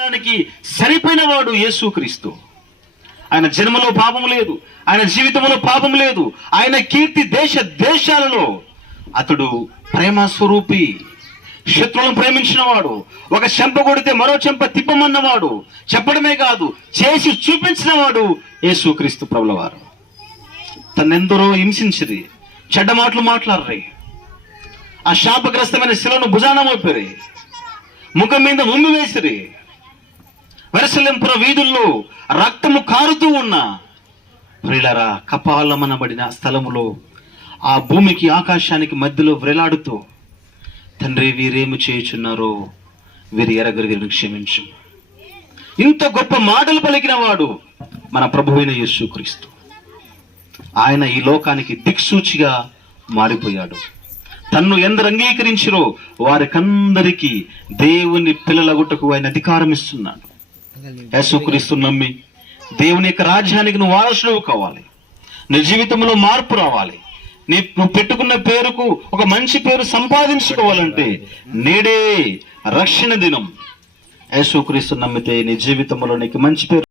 దానికి సరిపోయిన వాడు యేసుక్రీస్తు. ఆయన జన్మలో పాపం లేదు, ఆయన జీవితంలో పాపం లేదు. ఆయన కీర్తి దేశ దేశాలలో అతడు ప్రేమ స్వరూపి, శత్రువులను ప్రేమించిన వాడు, ఒక చెంప కొడితే మరో చెంప తిప్పమన్నవాడు, చెప్పడమే కాదు చేసి చూపించిన వాడు యేసుక్రీస్తు ప్రభుల వారు. తన్నెందరో హింసించిరి, చెడ్డ మాటలు మాట్లాడరే, ఆ శాపగ్రస్తమైన శిలను భుజాన మోపిరి, ముఖం మీద ఉమ్మి వేసిరి, వెరసలెంపుర వీధుల్లో రక్తము కారుతూ ఉన్న ప్రియులారా, కపాలమనబడిన స్థలములో ఆ భూమికి ఆకాశానికి మధ్యలో వ్రేలాడుతూ, తండ్రి వీరేమి చేయుచున్నారో వీరి ఎరగరు, వీరిని క్షమించు. ఇంత గొప్ప మాటలు పలికిన వాడు మన ప్రభువైన యేసుక్రీస్తు. ఆయన ఈ లోకానికి దిక్సూచిగా మారిపోయాడు. తన్ను ఎందరు అంగీకరించిరో వారికందరికీ దేవుని పిల్లలగుటకు ఆయన అధికారం ఇస్తున్నాడు. యేసుక్రీస్తు నమ్మి దేవుని యొక్క రాజ్యానికి నువ్వు వారసుడు కావాలి. నీ జీవితంలో మార్పు రావాలి. నువ్వు పెట్టుకున్న పేరుకు ఒక మంచి పేరు సంపాదించుకోవాలంటే నేడే రక్షణ దినం. యేసుక్రీస్తు నమ్మితే నీ జీవితంలో నీకు మంచి పేరు